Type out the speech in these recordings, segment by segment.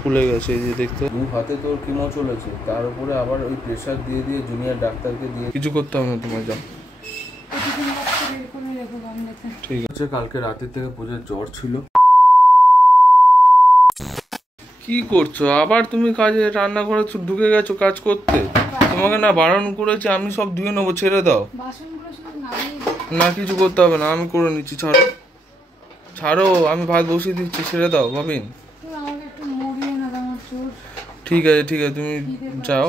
ফুলে গেছে, এই যে দেখতে। দু হাতে তোর কিমো চলেছে, তার উপরে আবার ওই প্রেশার দিয়ে দিয়ে জুনিয়র ডাক্তারকে দিয়ে কিছু করতে হবে না তোমার, যাও। ঠিক আছে। কালকে রাতের থেকে প্রচুর জ্বর ছিল। কি করছো আবার তুমি? কাজে রান্নাঘরে ঢুকে গেছো কাজ করতে? তোমাকে না বারণ করেছি, আমি সব ধুয়ে নেবো, ছেড়ে দাও। না কিছু করতে হবে না, আমি করে নিচ্ছি, ছাড়ো ছাড়ো, আমি ভাত বসিয়ে দিচ্ছি, ছেড়ে দাও ভাবিন। ঠিক আছে ঠিক আছে, তুমি যাও,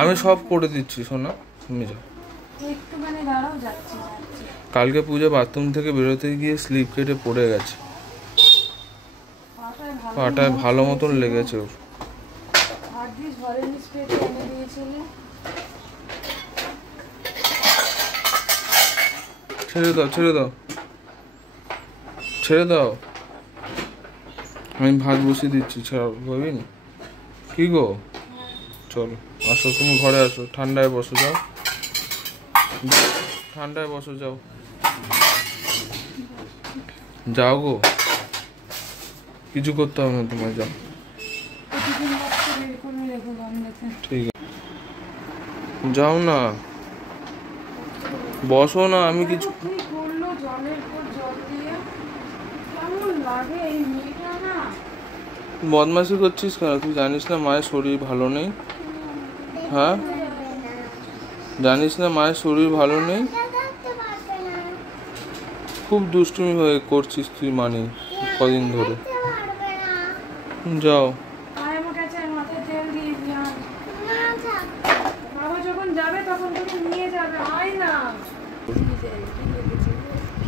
আমি সব করে দিচ্ছি সোনা, তুমি যাও। কালকে পূজা বাথরুম থেকে বেরোতে গিয়ে স্লিপ কেটে পড়ে গেছে, পাটায় ভালো মতন লেগেছে ওর। ছেড়ে দাও ছেড়ে দাও ছেড়ে দাও, আমি ভাত বসিয়ে দিচ্ছি, ছাড়ো ভাবিন। কি গো, চলো আসো, তুমি ঘরে আসো, ঠান্ডায় বসো, যাও ঠান্ডায় বসো, যাও যাও গো, কিছু করতে হবে না তোমার, যাও। ঠিক আছে যাও না, বসো না, আমি কিছু। বদমাশি করছিস কেন? তুই জানিস না মায়ের শরীর ভালো নেই? হ্যাঁ জানিস না মায়ের শরীর ভালো নেই? খুব দুষ্টুমি হয়ে করছিস তুই, মানে কদিন ধরে। যাও।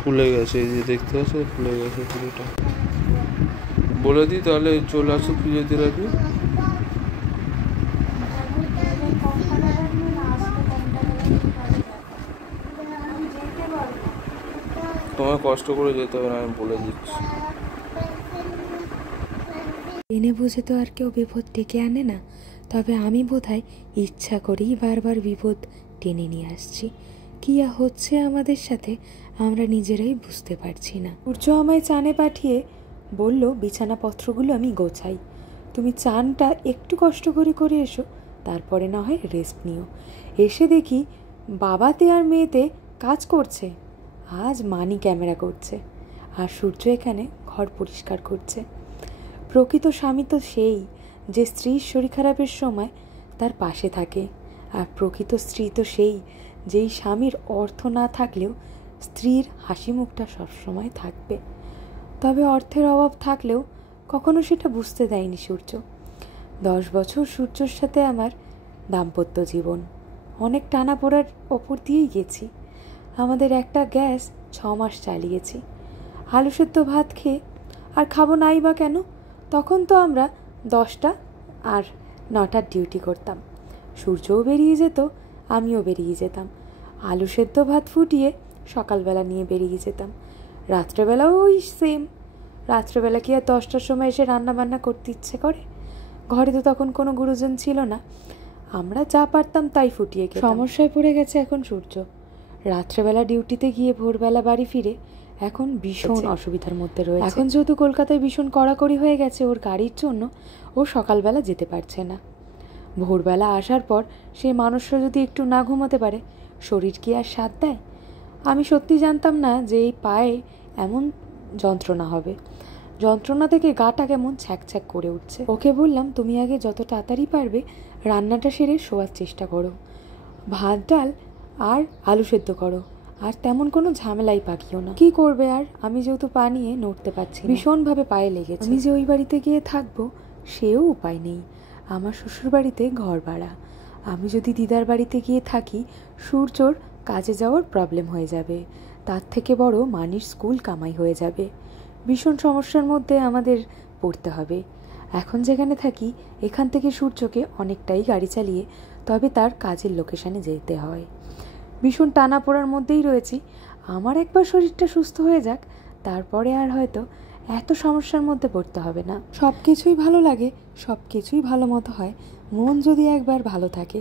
ফুলে গেছে, এই যে দেখতে পাচ্ছ, ফুলে গেছে পুরোটা। বলে দিই তাহলে চলে আসো ফিজিওথেরাপি। তোমার কষ্ট করে যেতে হবে না, আমি বলে দিচ্ছি। এনে বুঝে তো আর কেউ বিপদ ডেকে আনে না, তবে আমি বোধহয় ইচ্ছা করেই বারবার বিপদ টেনে নিয়ে আসছি। কি হচ্ছে আমাদের সাথে আমরা নিজেরাই বুঝতে পারছি না। সূর্য আমায় চানে পাঠিয়ে বলল বিছানাপত্রগুলো আমি গোছাই, তুমি চানটা একটু কষ্ট করে করে এসো, তারপরে না হয় রেস্ট নিও। এসে দেখি বাবাতে আর মেয়েতে কাজ করছে, আজ মানি ক্যামেরা করছে, আর সূর্য এখানে ঘর পরিষ্কার করছে। প্রকৃত স্বামী তো সেই যে স্ত্রীর শরীর খারাপের সময় তার পাশে থাকে, আর প্রকৃত স্ত্রী তো সেই যেই স্বামীর অর্থ না থাকলেও স্ত্রীর হাসি মুখটা সবসময় থাকবে। তবে অর্থের অভাব থাকলেও কখনো সেটা বুঝতে দেয়নি সূর্য। 10 বছর সূর্যর সাথে আমার দাম্পত্য জীবন, অনেক টানাপোড়ার ওপর দিয়েই গেছি। আমাদের একটা গ্যাস 6 মাস চালিয়েছি। আলু সেদ্ধ ভাত খেয়ে আর খাবো নাই বা কেন, তখন তো আমরা 10টা আর 9টার ডিউটি করতাম। সূর্যও বেরিয়ে যেত, আমিও বেরিয়ে যেতাম। আলু সেদ্ধ ভাত ফুটিয়ে সকালবেলা নিয়ে বেরিয়ে যেতাম। রাত্রেবেলাও ওই সেম। রাত্রেবেলা কি আর 10টার সময় এসে রান্না বান্না করতে ইচ্ছে করে? ঘরে তো তখন কোনো গুরুজন ছিল না, আমরা যা পারতাম তাই ফুটিয়ে খেতাম। সমস্যায় পড়ে গেছে এখন সূর্য। রাত্রেবেলা ডিউটিতে গিয়ে ভোরবেলা বাড়ি ফিরে এখন ভীষণ অসুবিধার মধ্যে রয়েছে। এখন যেহেতু কলকাতায় ভীষণ কড়াকড়ি হয়ে গেছে ওর গাড়ির জন্য, ও সকালবেলা যেতে পারছে না। ভোরবেলা আসার পর সে মানুষরা যদি একটু না ঘুমোতে পারে, শরীর কি আর সাথ দেয়? আমি সত্যি জানতাম না যে এই পায়ে এমন যন্ত্রণা হবে। যন্ত্রণা থেকে গাটা কেমন ছ্যাঁক করে উঠছে। ওকে বললাম, তুমি আগে যত তাড়াতাড়ি পারবে রান্নাটা সেরে শোয়ার চেষ্টা করো, ভাত ডাল আর আলু সেদ্ধ করো, আর তেমন কোনো ঝামেলাই পাকিও না। কি করবে আর, আমি যেহেতু পা নিয়ে নড়তে পারছি, ভীষণভাবে পায়ে লেগেছে। আমি যে ওই বাড়িতে গিয়ে থাকবো সেও উপায় নেই। আমার শ্বশুর বাড়িতে ঘর ভাড়া, আমি যদি দিদার বাড়িতে গিয়ে থাকি সূর্যর কাজে যাওয়ার প্রবলেম হয়ে যাবে, তার থেকে বড় মানির স্কুল কামাই হয়ে যাবে। ভীষণ সমস্যার মধ্যে আমাদের পড়তে হবে। এখন যেখানে থাকি এখান থেকে সূর্যকে অনেকটাই গাড়ি চালিয়ে তবে তার কাজের লোকেশানে যেতে হয়। ভীষণ টানা পড়ার মধ্যেই রয়েছি। আমার একবার শরীরটা সুস্থ হয়ে যাক, তারপরে আর হয়তো এত সমস্যার মধ্যে পড়তে হবে না। সব কিছুই ভালো লাগে, সব কিছুই ভালো মতো হয় মন যদি একবার ভালো থাকে।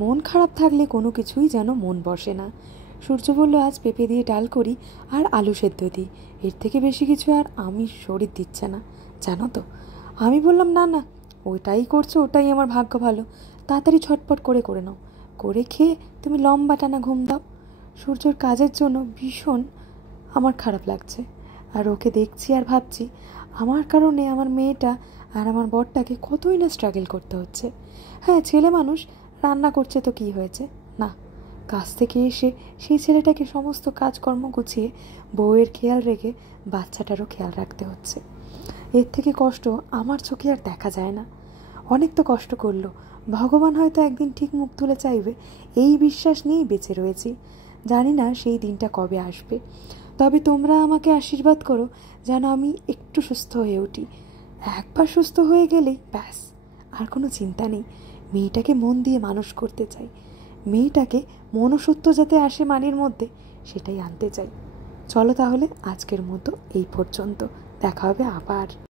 মন খারাপ থাকলে কোনো কিছুই যেন মন বসে না। সূর্য বলল, আজ পেঁপে দিয়ে ডাল করি আর আলু সেদ্ধ দিই, এর থেকে বেশি কিছু আর আমি শরীর দিচ্ছে না, জানো তো। আমি বললাম, না না, ওইটাই করছো, ওটাই আমার ভাগ্য ভালো। তাড়াতাড়ি ছটপট করে করে নাও, করে খেয়ে তুমি লম্বা টানা ঘুম দাও। সূর্যর কাজের জন্য ভীষণ আমার খারাপ লাগছে, আর ওকে দেখছি আর ভাবছি আমার কারণে আমার মেয়েটা আর আমার বরটাকে কতই না স্ট্রাগল করতে হচ্ছে। হ্যাঁ, ছেলে মানুষ, রান্না করছে তো কী হয়েছে, না, কাজ থেকে এসে সেই ছেলেটাকে সমস্ত কাজকর্ম গুছিয়ে বউয়ের খেয়াল রেখে বাচ্চাটারও খেয়াল রাখতে হচ্ছে। এর থেকে কষ্ট আমার চোখে আর দেখা যায় না। অনেক তো কষ্ট করলো, ভগবান হয়তো একদিন ঠিক মুখ তুলে চাইবে, এই বিশ্বাস নিয়েই বেঁচে রয়েছি। জানি না সেই দিনটা কবে আসবে, তবে তোমরা আমাকে আশীর্বাদ করো যেন আমি একটু সুস্থ হয়ে উঠি। একবার সুস্থ হয়ে গেলেই ব্যাস, আর কোনো চিন্তা নেই। মেয়েটাকে মন দিয়ে মানুষ করতে চাই, মেয়েটাকে মনুষ্যত্ব যাতে আসে মানির মধ্যে, সেটাই আনতে চাই। চলো তাহলে আজকের মতো এই পর্যন্ত, দেখা হবে আবার।